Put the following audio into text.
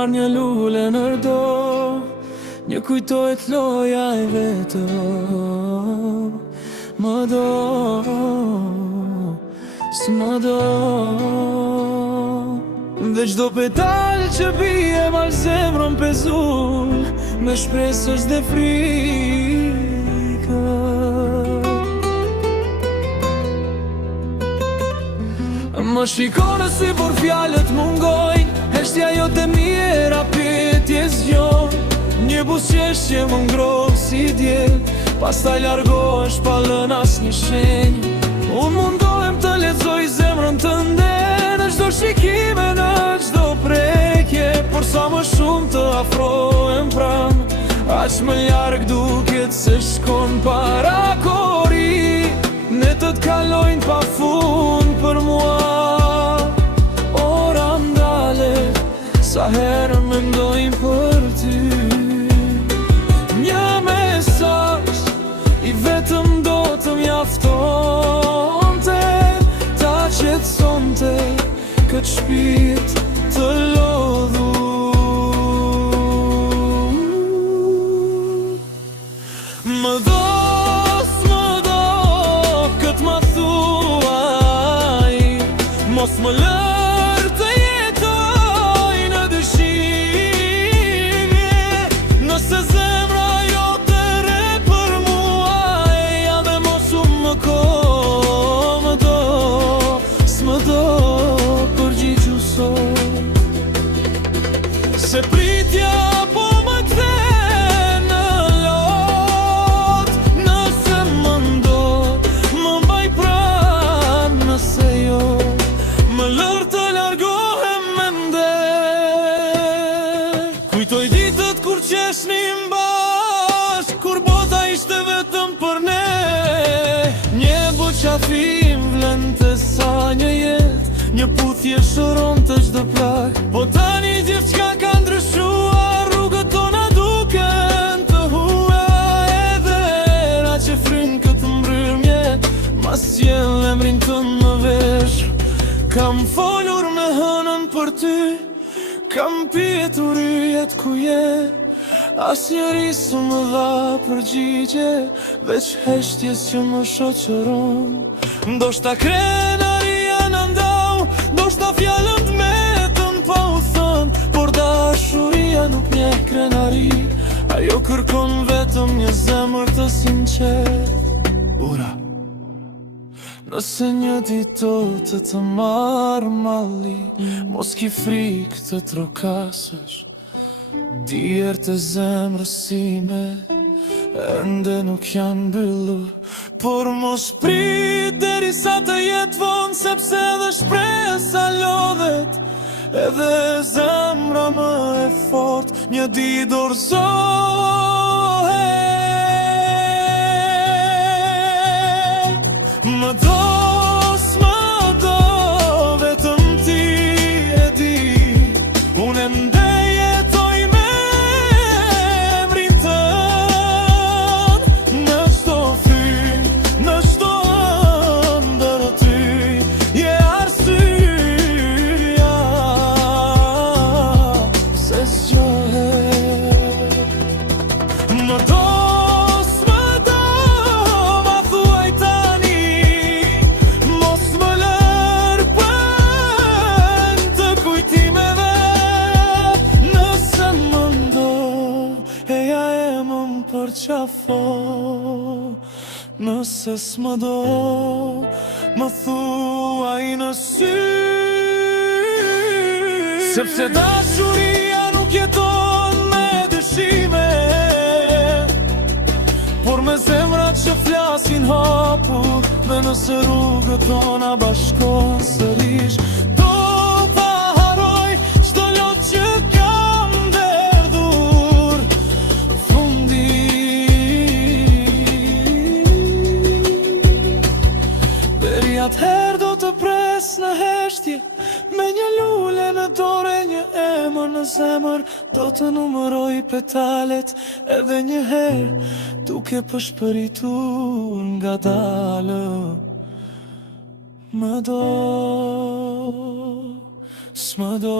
marr një lule nërdo, një kujtojt loja e vetë. Më do, s'më do. Dhe çdo petal që bie mal zemrën pezull, me shpresësh dhe frikë. Më shikone si por fjalët mungojnë, heshtja jote mjera pyetje zgjon. Një buzëqeshje më ngroh si diell, pastaj largohesh pa lënë asnjë shenjë. Unë mundohem të lexoj zemrën tënde, në çdo shikime, në çdo prekje, por sa më shumë të afrohem pranë, aq më larg duket se shkon para kori. Netët kalojnë pa fund për mua, ora ndale, sa herë mendojnë për ty. Një mesazh i vetëm do të mjaftonte, ta qetësonte këtë shpirt të lodhur. Më do, s'më do, këtë ma thuaj, mos më lër të jetoj në dëshirje. Nëse zemra jote re për mua e ja dhe mos u më ko. Më do, s'më do, përgjigju sot, se pritja po më kthe në lot. Nëse më ndo, më mbaj pranë, nëse jo, më lër të largohem mende. Kujtoj ditët kur qeshnim bashk, kur bota ishte vetëm për ne. Një buqafim vlente sa një jet, një puthje shëron të çdo plak. Po tani gjithçka ka ndryshuar, rrugët tona duken të huaja. Edhe era që fryn këtë mbrëmje, mas sjell emrin tënd në vesh. Kam folur me hënën për ty, kam pyetur yjet ku je. Asnjëri s'më dha përgjigje, veç heshtjes që më shoqëron. Ndoshta krenaria në ndau, ndoshta fjallën t'metën pa u thënë, por dashuria nuk njeh krenari, ajo kërkon vetëm një zemër të sinqert. Ura, nëse një ditë të të marrë malli, mos ki frikë të trokasësh. Djerë të zemrës sime ende nuk janë mbyllur, por mos prit derisa të jetë vonë, sepse edhe shpresa lodhet, edhe zemra më e fort një ditë dorëzohet. Më do, s'më do, vetëm ti e di, unë ende jetoj me emrin tënd. Në çdo frym, në çdo ëndër ty je arsyeja se zgjohet. Më do, s'më do, ma thuaj tani, mos më lër pën të kujtimeve. Nëse më ndo, eja e më përqafo. Nëse s'më do, më thuaj në sy, sepse dashuria nuk jeton me dëshime, por me zemrat që flasin hapur. Dhe nëse rrugët tona bashkohen sërish, do ta haroj çdo lot që kam derdhur. Fundi deri atëherë do të pres në heshtje, me një lule në dorë, një emër në zemër. Do të numëroj petalet edhe një herë, duke përshpëritur nga dalë. Më do, s'më do.